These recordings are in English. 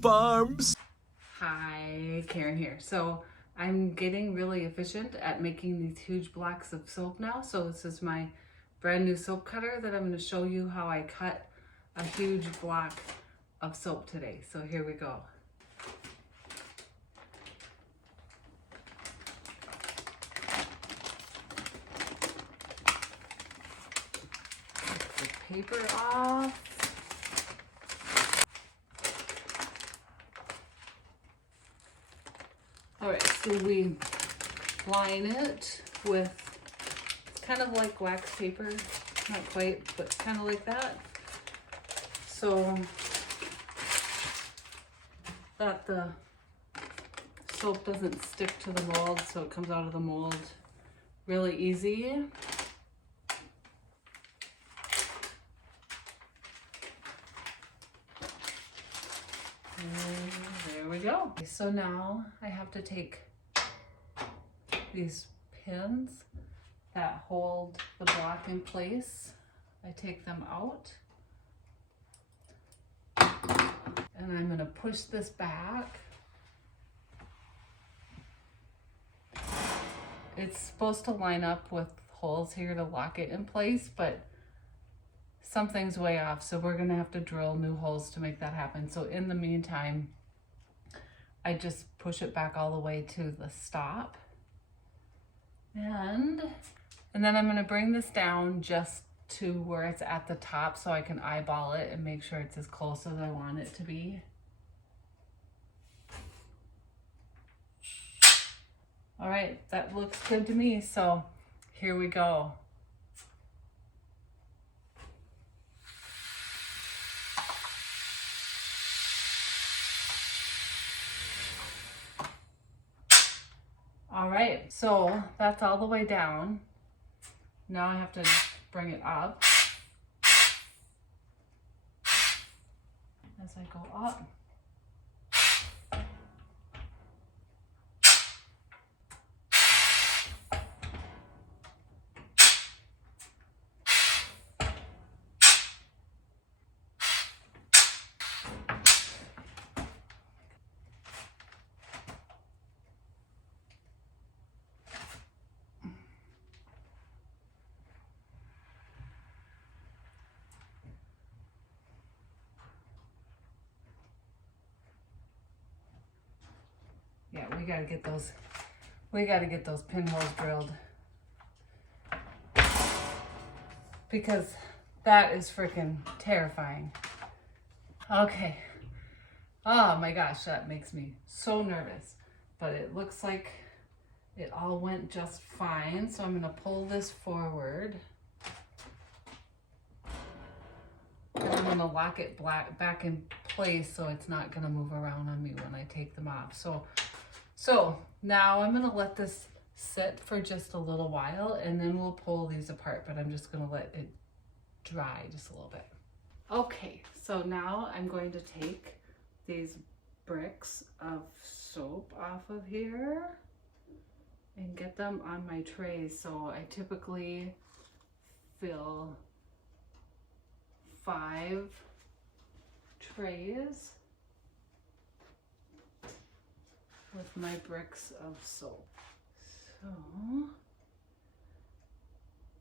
Farms. Hi, Karen here. So I'm getting really efficient at making these huge blocks of soap now. So this is my brand new soap cutter that I'm going to show you how I cut a huge block of soap today. So here we go. Take the paper off. All right, so we line it with, it's kind of like wax paper, not quite, but kind of like that. So that the soap doesn't stick to the mold, so it comes out of the mold really easy. And there we go. So now I have to take these pins that hold the block in place. I take them out and I'm going to push this back. It's supposed to line up with holes here to lock it in place, but something's way off, so we're gonna have to drill new holes to make that happen. So in the meantime, I just push it back all the way to the stop. And then I'm gonna bring this down just to where it's at the top so I can eyeball it and make sure it's as close as I want it to be. All right, that looks good to me, so here we go. All right, so that's all the way down. Now I have to bring it up. As I go up. Yeah, we gotta get those pinholes drilled. Because that is freaking terrifying. Okay. Oh my gosh, that makes me so nervous. But it looks like it all went just fine. So I'm gonna pull this forward. And I'm gonna lock it back in place so it's not gonna move around on me when I take them off. So now I'm gonna let this sit for just a little while and then we'll pull these apart, but I'm just gonna let it dry just a little bit. Okay, so now I'm going to take these bricks of soap off of here and get them on my trays. So I typically fill 5 trays with my bricks of soap. So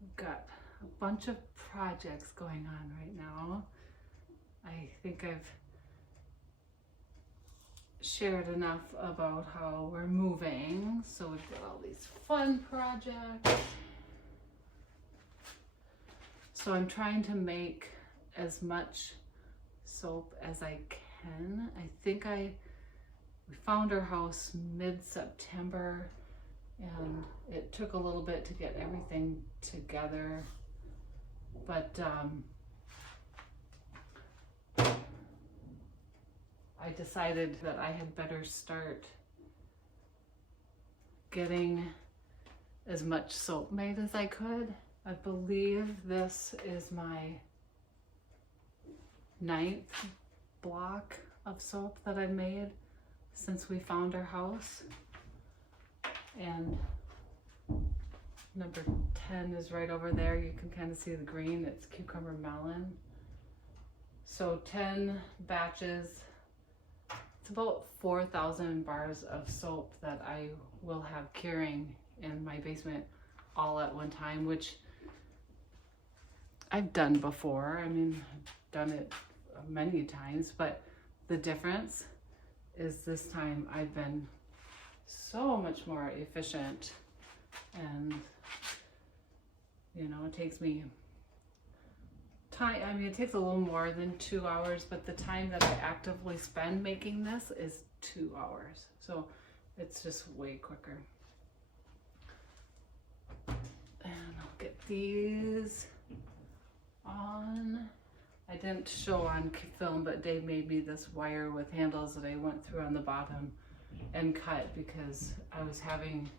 we've got a bunch of projects going on right now. I think I've shared enough about how we're moving. So we've got all these fun projects. So I'm trying to make as much soap as I can. I think we found our house mid-September and it took a little bit to get everything together, but I decided that I had better start getting as much soap made as I could. I believe this is my 9th block of soap that I've made since we found our house. And number 10 is right over there. You can kind of see the green, it's cucumber melon. So 10 batches it's about 4,000 bars of soap that I will have curing in my basement all at one time, which I've done before. I mean, I've done it many times, but the difference is this time I've been so much more efficient, and you know, it takes me time. I mean, it takes a little more than 2 hours, but the time that I actively spend making this is 2 hours. So it's just way quicker. And I'll get these on. I didn't show on film, but Dave made me this wire with handles that I went through on the bottom and cut because I was having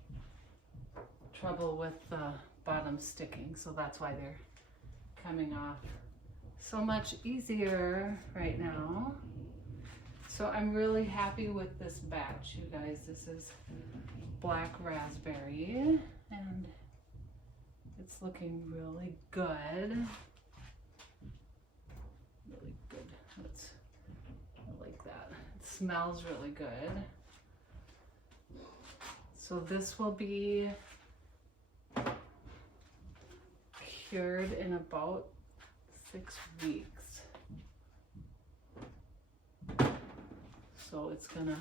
trouble with the bottom sticking. So that's why they're coming off so much easier right now. So I'm really happy with this batch, you guys. This is black raspberry and it's looking really good. Really good. I like that. It smells really good. So this will be cured in about 6 weeks. So it's gonna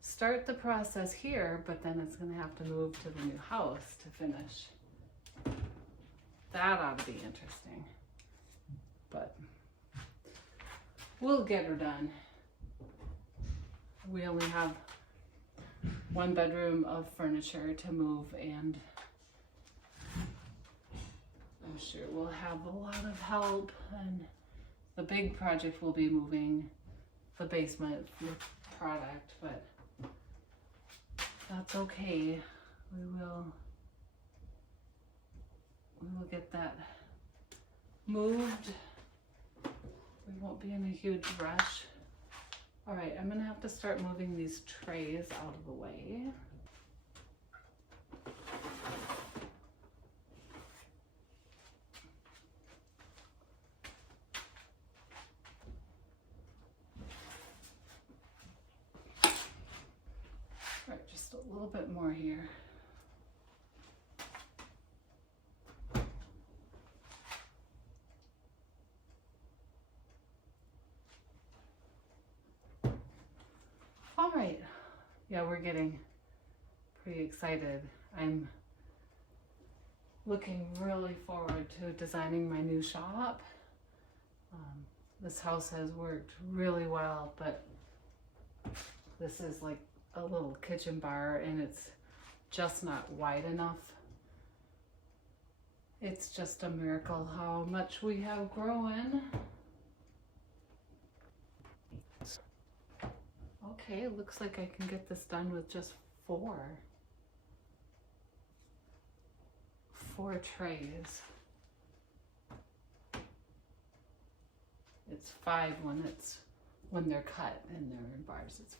start the process here, but then it's gonna have to move to the new house to finish. That ought to be interesting, but we'll get her done. We only have 1 bedroom of furniture to move, and I'm sure we'll have a lot of help, and the big project will be moving the basement with product, but that's okay. We will get that moved. We won't be in a huge rush. All right, I'm gonna have to start moving these trays out of the way. All right, just a little bit more here. All right, yeah, we're getting pretty excited. I'm looking really forward to designing my new shop. This house has worked really well, but this is like a little kitchen bar and it's just not wide enough. It's just a miracle how much we have grown. Okay, looks like I can get this done with just 4 trays. It's 5 when they're cut and they're in bars, it's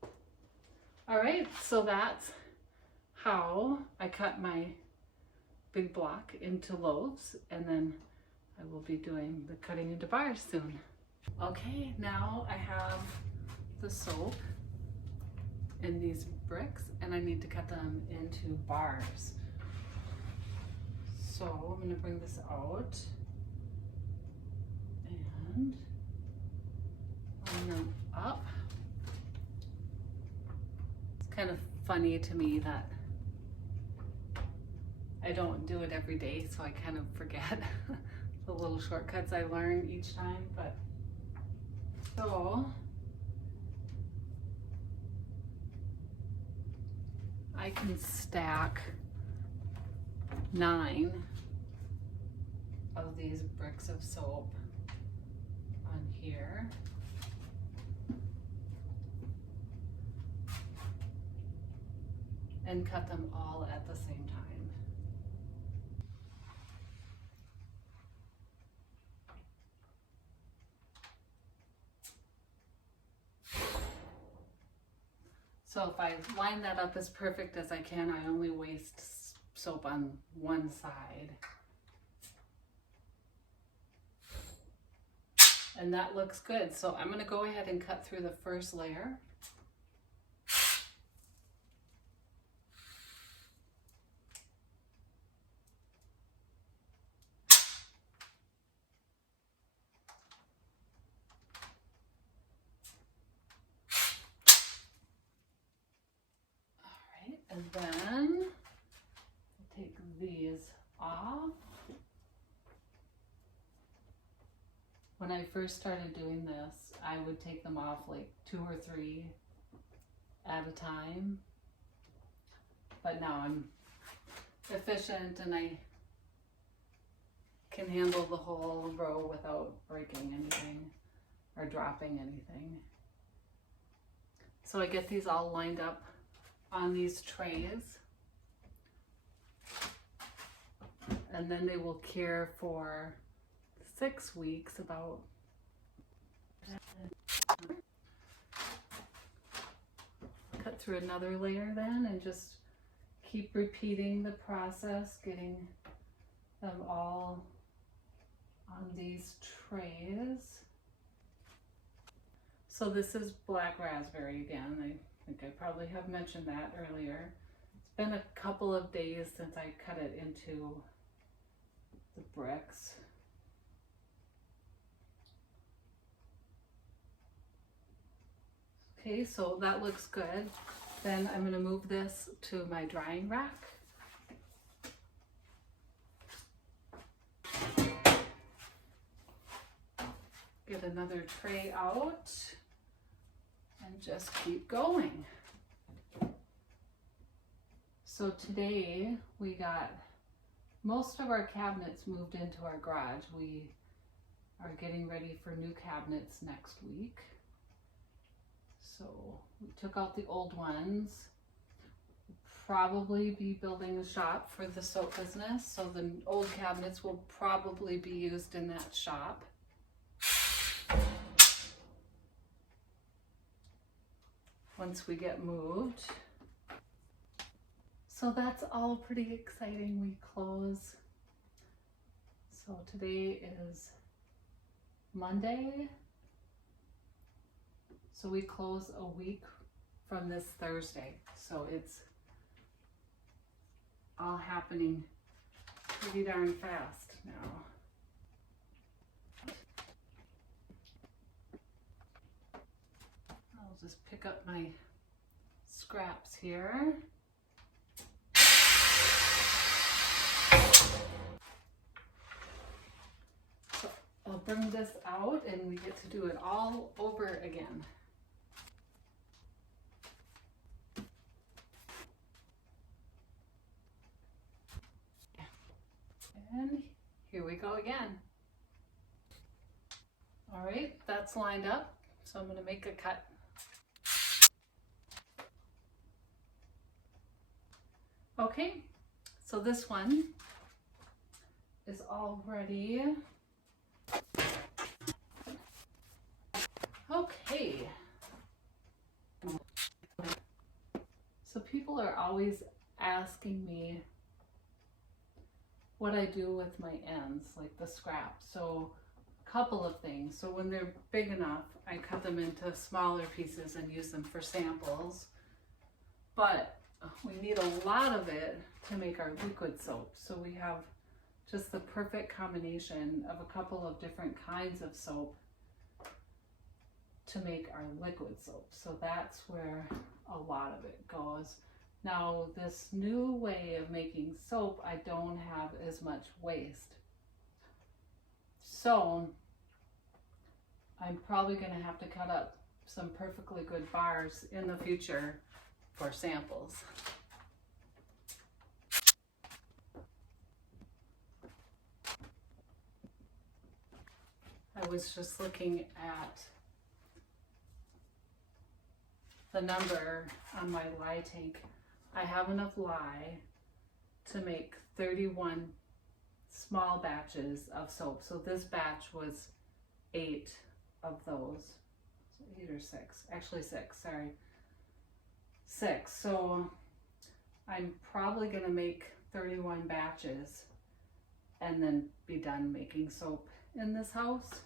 5. All right, so that's how I cut my big block into loaves, and then I will be doing the cutting into bars soon. Okay, now I have the soap in these bricks and I need to cut them into bars. So I'm gonna bring this out and line them up. It's kind of funny to me that I don't do it every day, so I kind of forget the little shortcuts I learn each time, but so I can stack 9 of these bricks of soap on here. And cut them all at the same time. So if I line that up as perfect as I can, I only waste soap on one side. And that looks good. So I'm gonna go ahead and cut through the first layer. All right, and then I'll take these off. When I first started doing this, I would take them off like 2 or 3 at a time. But now I'm efficient and I can handle the whole row without breaking anything or dropping anything. So I get these all lined up on these trays. And then they will cure for 6 weeks about. Cut through another layer then and just keep repeating the process, getting them all on these trays. So this is black raspberry again. I think I probably have mentioned that earlier. It's been a couple of days since I cut it into the bricks. Okay, so that looks good. Then I'm going to move this to my drying rack. Get another tray out and just keep going. So today we got most of our cabinets moved into our garage. We are getting ready for new cabinets next week. So we took out the old ones. Probably be building a shop for the soap business. So the old cabinets will probably be used in that shop. Once we get moved. So that's all pretty exciting. We close. So today is Monday. So we close a week from this Thursday. So it's all happening pretty darn fast now. I'll just pick up my scraps here. So I'll bring this out and we get to do it all over again. And here we go again. All right, that's lined up. So I'm going to make a cut. Okay, so this one is all ready. Okay. So people are always asking me what I do with my ends, like the scraps. So a couple of things. So when they're big enough, I cut them into smaller pieces and use them for samples. But we need a lot of it to make our liquid soap. So we have just the perfect combination of a couple of different kinds of soap to make our liquid soap. So that's where a lot of it goes. Now, this new way of making soap, I don't have as much waste. So I'm probably going to have to cut up some perfectly good bars in the future for samples. I was just looking at the number on my lye tank. I have enough lye to make 31 small batches of soap. So this batch was 8 of those. So 8 or 6, actually 6, sorry. 6. So I'm probably gonna make 31 batches and then be done making soap in this house.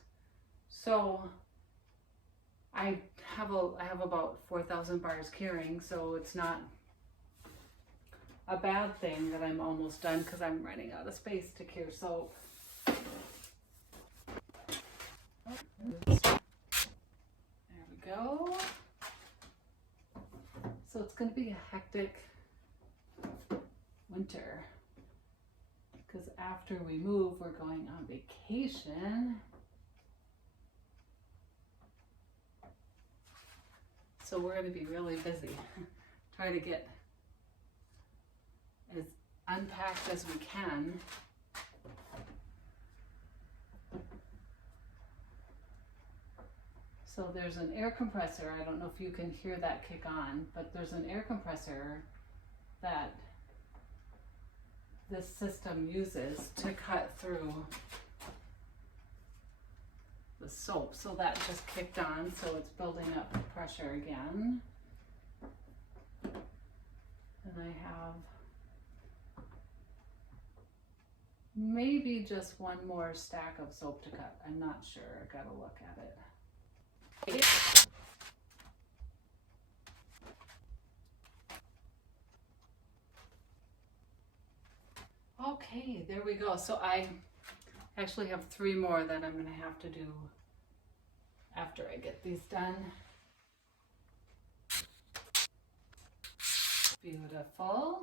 So I have about 4,000 bars curing, so it's not a bad thing that I'm almost done because I'm running out of space to cure soap. There we go. So it's going to be a hectic winter because after we move, we're going on vacation. So we're going to be really busy. Try to get as unpacked as we can. So there's an air compressor. I don't know if you can hear that kick on, but there's an air compressor that this system uses to cut through the soap. So that just kicked on, so it's building up pressure again. And I have maybe just one more stack of soap to cut. I'm not sure. I gotta look at it. Okay, there we go. So I actually have 3 more that I'm going to have to do after I get these done. Beautiful.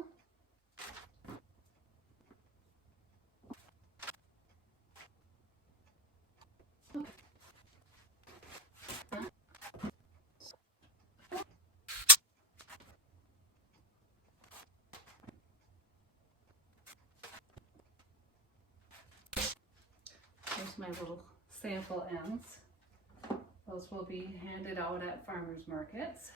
Here's my little sample ends. Those will be handed out at farmers markets.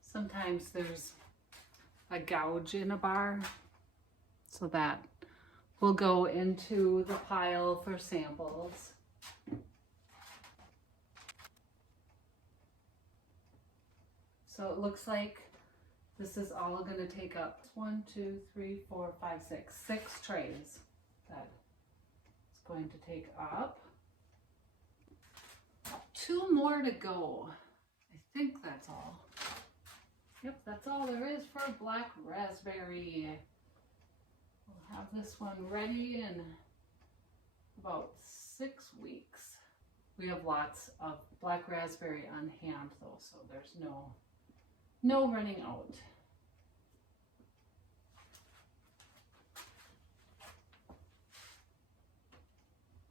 Sometimes there's a gouge in a bar, so that will go into the pile for samples. So it looks like this is all going to take up 1, 2, 3, 4, 5, 6 trays that it's going to take up. 2 more to go. I think that's all. Yep, that's all there is for black raspberry. We'll have this one ready in about 6 weeks. We have lots of black raspberry on hand though, so there's no running out.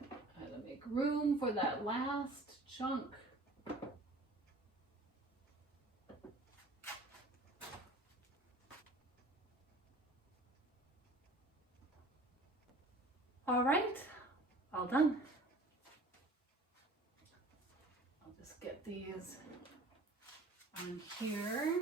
I had to make room for that last chunk. All right, all done. I'll just get these on here.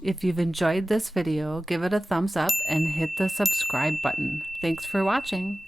If you've enjoyed this video, give it a thumbs up and hit the subscribe button. Thanks for watching.